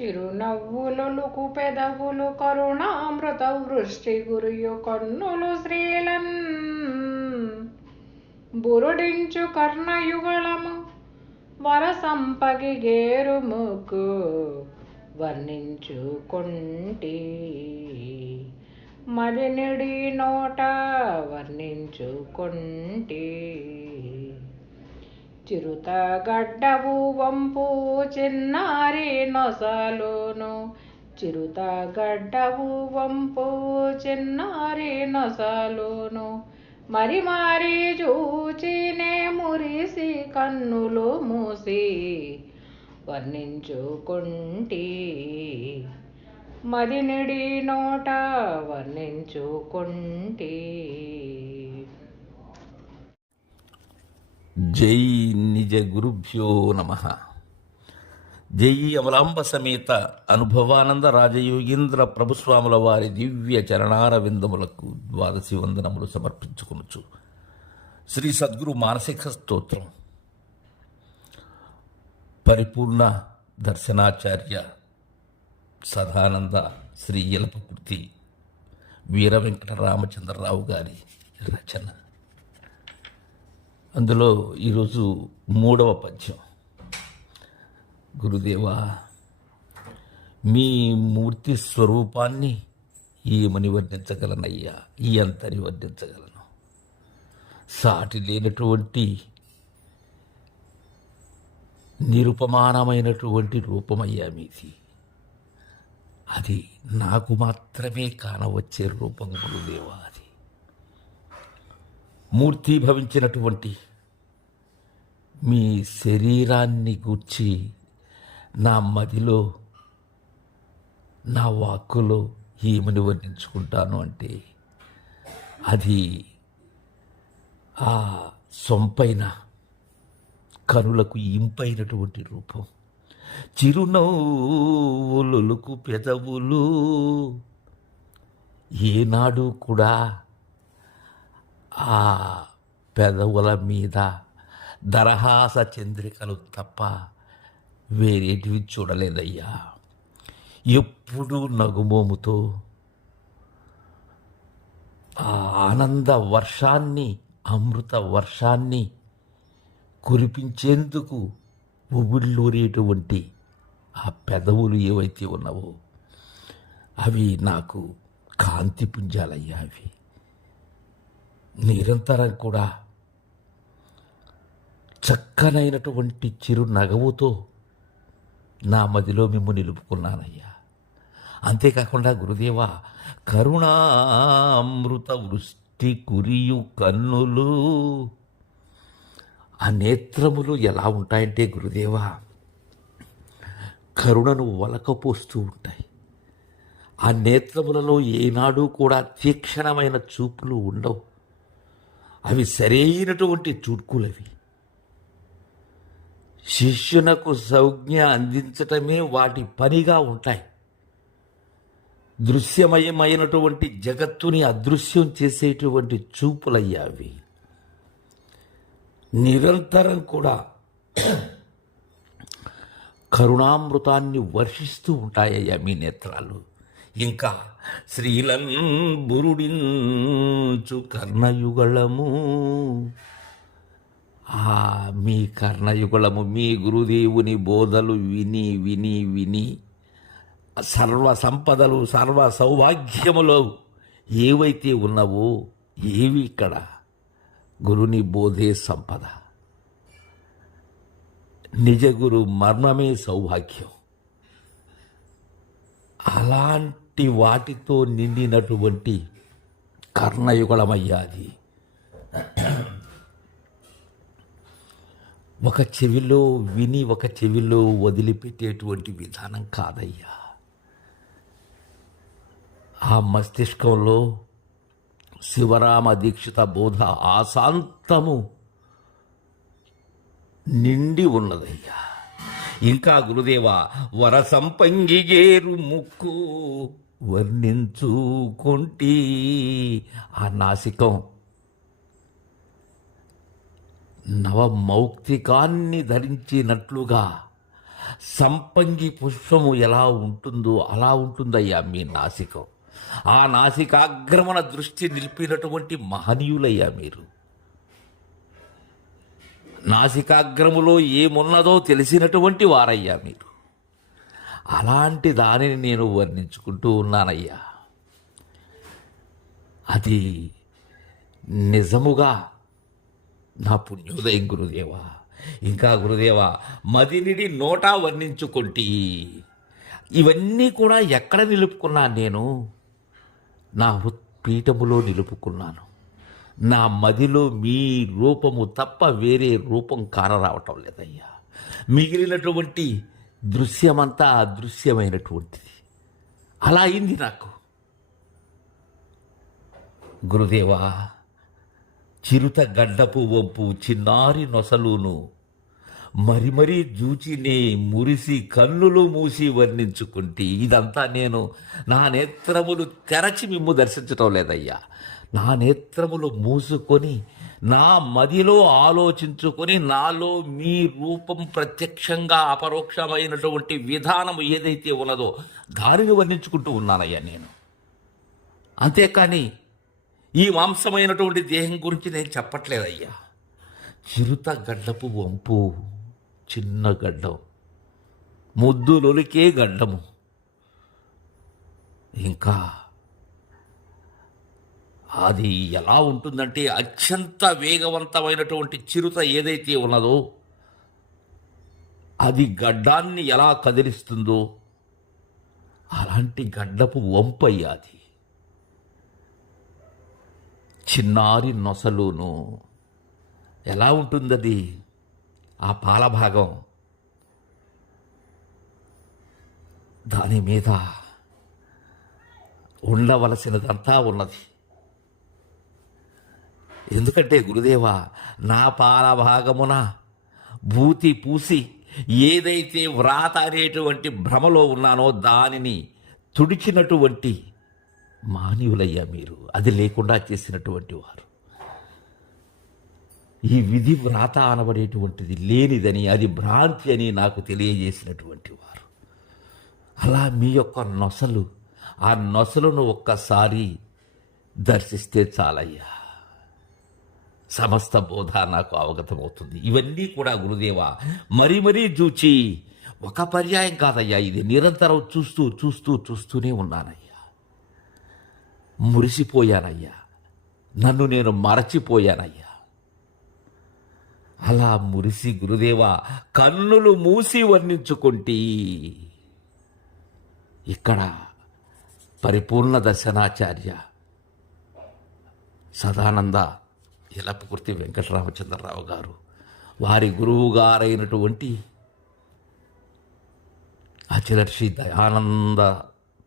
చిరునవ్వులొలుకు పెదవులు కరుణామృత వృష్టి గురియు కన్నులు శ్రీలన్ బురుడించు కర్ణయుగళము వరసంపగి గేరుముకు వర్ణించుకుంటి వర్ణించుకొంటి మదినిడి నోట వర్ణించుకొంటి చిరుత గడ్డవు వంపు చిన్నారి నొసలోను. చిరుత గడ్డవు వంపు చిన్నారి నొసలోను. మరి మారి చూచినే మురిసి కన్నులు మూసి వర్ణించుకుంటి. మదినిడి నోట వర్ణించుకుంటి. జై నిజ గురుభ్యో నమ. జై అమలాంబ సమేత అనుభవానంద రాజయోగీంద్ర ప్రభుస్వాముల వారి దివ్య చరణారవిందములకు ద్వాదశి వందనములు సమర్పించుకొనుచు. శ్రీ సద్గురు మానసిక స్తోత్రం. పరిపూర్ణ దర్శనాచార్య సదానంద శ్రీ యలపకుర్తి వీర వెంకట రామచంద్రరావు గారి రచన. అందులో ఈరోజు మూడవ పద్యం. గురుదేవా మీ మూర్తి స్వరూపాన్ని ఏమని వర్ణించగలనయ్యా? ఈ అంతని వర్ణించగలను. సాటి లేనటువంటి నిరుపమానమైనటువంటి రూపమయ్యా మీది. అది నాకు మాత్రమే కానవచ్చే రూపం గురుదేవా. మూర్తీభవించినటువంటి మీ శరీరాన్ని గూర్చి నా మదిలో నా వాక్కులో ఏమని వర్ణించుకుంటాను అంటే అది ఆ సొంపైన కనులకు ఇంపైనటువంటి రూపం. చిరునవ్వులొలుకు పెదవులు ఏనాడు కూడా ఆ పెదవుల మీద దరహాస చంద్రికలు తప్ప వేరేటివి చూడలేదయ్యా. ఎప్పుడూ నగుమోముతో ఆ ఆనంద వర్షాన్ని అమృత వర్షాన్ని కురిపించేందుకు ఉబిళ్ళూరేటువంటి ఆ పెదవులు ఏవైతే ఉన్నావో అవి నాకు కాంతి పుంజాలయ్యా అవి. నిరంతరం కూడా చక్కనైనటువంటి చిరు నగవుతో నా మదిలో మిమ్ము నిలుపుకున్నానయ్యా. అంతేకాకుండా గురుదేవ కరుణామృత వృష్టి కురియు కన్నులు ఆ నేత్రములు ఎలా ఉంటాయంటే గురుదేవ కరుణను వలకపోస్తూ ఉంటాయి. ఆ నేత్రములలో ఏనాడు కూడా తీక్షణమైన చూపులు ఉండవు. అవి సరైనటువంటి చుట్కులవి. శిష్యునకు సంజ్ఞ అందించటమే వాటి పనిగా ఉంటాయి. దృశ్యమయమైనటువంటి జగత్తుని అదృశ్యం చేసేటువంటి చూపులయ్యావి. నిరంతరం కూడా కరుణామృతాన్ని వర్షిస్తూ ఉంటాయ్యా మీ నేత్రాలు. ఇంకా శ్రీలం బురుడించు కర్ణయుగళము. ఆ మీ కర్ణయుగళము మీ గురుదేవుని బోధలు విని విని విని సర్వ సంపదలు సర్వ సౌభాగ్యములు ఏవైతే ఉన్నవో ఏవి ఇక్కడ? గురుని బోధే సంపద. నిజ గురు మర్మమే సౌభాగ్యం. అలాంటి వాటితో నిండినటువంటి కర్ణయుగళమయ్యాది. ఒక చెవిలో విని ఒక చెవిలో వదిలిపెట్టేటువంటి విధానం కాదయ్యా. ఆ మస్తిష్కంలో శివరామ దీక్షిత బోధ ఆశాంతము నిండి ఉన్నదయ్యా. ఇంకా గురుదేవ వరసంపంగిగేరు ముక్కు వర్ణించుకొంటి ఆ నాసికం నవమౌక్తికాన్ని ధరించినట్లుగా సంపంగి పుష్పము ఎలా ఉంటుందో అలా ఉంటుందయ్యా మీ నాసికం. ఆ నాసికాగ్రమణ దృష్టి నిలిపినటువంటి మహనీయులయ్యా మీరు. నాసికాగ్రములో ఏమున్నదో తెలిసినటువంటి వారయ్యా మీరు. అలాంటి దానిని నేను వర్ణించుకుంటూ ఉన్నానయ్యా. అది నిజముగా నా పుణ్యోదయం గురుదేవా. ఇంకా గురుదేవా మదినిడి నోటా వర్ణించుకుంటి. ఇవన్నీ కూడా ఎక్కడ నిలుపుకున్నాను నేను నా పీఠములో నిలుపుకున్నాను. నా మదిలో మీ రూపము తప్ప వేరే రూపం కారరావటం లేదయ్యా. మిగిలినటువంటి దృశ్యమంతా అదృశ్యమైనటువంటిది. అలా అయింది నాకు. గురుదేవా చిరుత గడ్డపు వంపు చిన్నారి నొసలును మరి మరీ జూచినే మురిసి కన్నులు మూసి వర్ణించుకుంటే ఇదంతా నేను నా నేత్రములు తెరచి మిమ్ము దర్శించటం లేదయ్యా. నా నేత్రములు మూసుకొని నా మదిలో ఆలోచించుకొని నాలో మీ రూపం ప్రత్యక్షంగా అపరోక్షమైనటువంటి విధానం ఏదైతే ఉన్నదో దానిని వర్ణించుకుంటూ ఉన్నానయ్యా నేను. అంతేకాని ఈ మాంసమైనటువంటి దేహం గురించి నేను చెప్పట్లేదయ్యా. చిరుత గడ్డపు వంపు చిన్న గడ్డం ముద్దులొలికే గడ్డము. ఇంకా అది ఎలా ఉంటుందంటే అత్యంత వేగవంతమైనటువంటి చిరుత ఏదైతే ఉన్నదో అది గడ్డాన్ని ఎలా కదిలిస్తుందో అలాంటి గడ్డపు వంపయ్య అది చిన్నారి నొసలును ఎలా ఉంటుందది? ఆ పాల భాగం దాని మీద ఉండవలసినదంతా ఉన్నది. ఎందుకంటే గురుదేవా నా పాల భాగమున భూతి పూసి ఏదైతే వ్రాత అనేటువంటి భ్రమలో ఉన్నానో దానిని తుడిచినటువంటి మానవులయ్యా మీరు. అది లేకుండా చేసినటువంటి వారు. ఈ విధి వ్రాత అనబడేటువంటిది లేనిదని అది భ్రాంతి అని నాకు తెలియజేసినటువంటి వారు. అలా మీ యొక్క నొసలు ఆ నొసలను ఒక్కసారి దర్శిస్తే చాలయ్యా. సమస్త బోధ నాకు అవగతమవుతుంది. ఇవన్నీ కూడా గురుదేవ మరీ మరీ చూచి ఒక పర్యాయం కాదయ్యా ఇది నిరంతరం చూస్తూ చూస్తూ చూస్తూనే ఉన్నానయ్యా. మురిసిపోయానయ్యా. నన్ను నేను మరచిపోయానయ్యా. అలా మురిసి గురుదేవ కన్నులు మూసి వర్ణించుకుంటీ ఇక్కడ పరిపూర్ణ దర్శనాచార్య సదానంద ఇలపకుర్తి వెంకటరామచంద్రరావు గారు? వారి గురువు గారైనటువంటి అచలర్షి దయానంద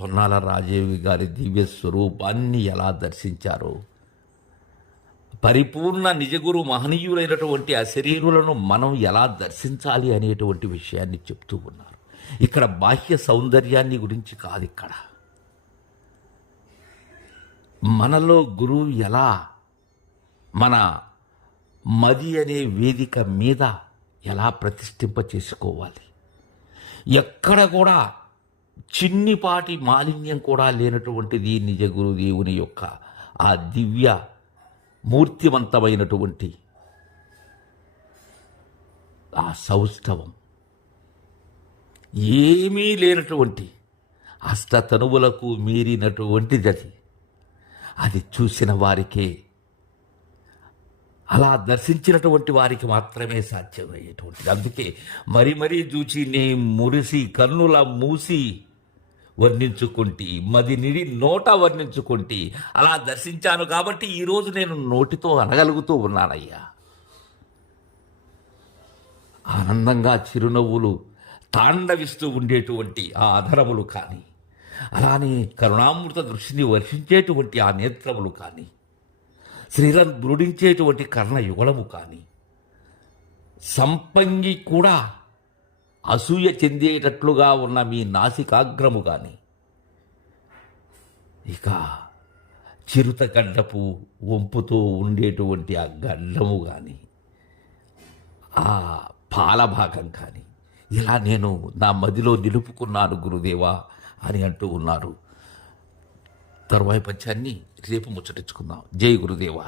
పొన్నాల రాజేవి గారి దివ్య స్వరూపాన్ని ఎలా దర్శించారో పరిపూర్ణ నిజగురు మహనీయులైనటువంటి ఆ శరీరులను మనం ఎలా దర్శించాలి అనేటువంటి విషయాన్ని చెప్తూ ఉన్నారు. ఇక్కడ బాహ్య సౌందర్యాన్ని గురించి కాదు ఇక్కడ. మనలో గురువు ఎలా మన మది అనే వేదిక మీద ఎలా ప్రతిష్ఠింప చేసుకోవాలి? ఎక్కడ కూడా చిన్నిపాటి మాలిన్యం కూడా లేనటువంటిది నిజ గురుదేవుని యొక్క ఆ దివ్య మూర్తివంతమైనటువంటి ఆ సౌష్ఠవం. ఏమీ లేనటువంటి అష్టతనువులకు మీరినటువంటిది అది. అది చూసిన వారికే అలా దర్శించినటువంటి వారికి మాత్రమే సాధ్యమయ్యేటువంటిది. అందుకే మరి మరీ చూచి నే మురిసి కన్నుల మూసి వర్ణించుకుంటి మది నిడి నోట వర్ణించుకుంటి అలా దర్శించాను కాబట్టి ఈరోజు నేను నోటితో అనగలుగుతూ ఉన్నానయ్యా. ఆనందంగా చిరునవ్వులు తాండవిస్తూ ఉండేటువంటి ఆ అధరములు కానీ అలానే కరుణామృత దృష్టిని వర్షించేటువంటి ఆ నేత్రములు కానీ శ్రీరం దృఢించేటువంటి కర్ణయుగళము కానీ సంపంగి కూడా అసూయ చెందేటట్లుగా ఉన్న మీ నాసికాగ్రము కానీ ఇక చిరుత గడ్డపు వంపుతో ఉండేటువంటి ఆ గడ్డము కానీ ఆ పాలభాగం కానీ ఇలా నేను నా మదిలో నిలుపుకున్నాను గురుదేవా అని అంటూ ఉన్నారు. తరువాయి పద్యాన్ని రేపు ముచ్చటించుకుందాం. జై గురుదేవా.